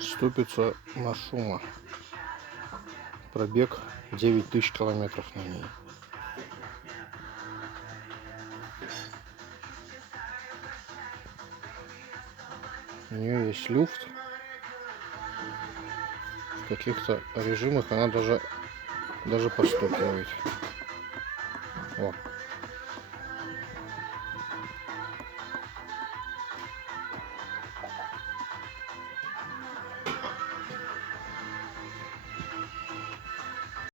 Ступица на Шума. Пробег 9000 километров на ней. У нее есть люфт. В каких-то режимах она даже постукивает. О.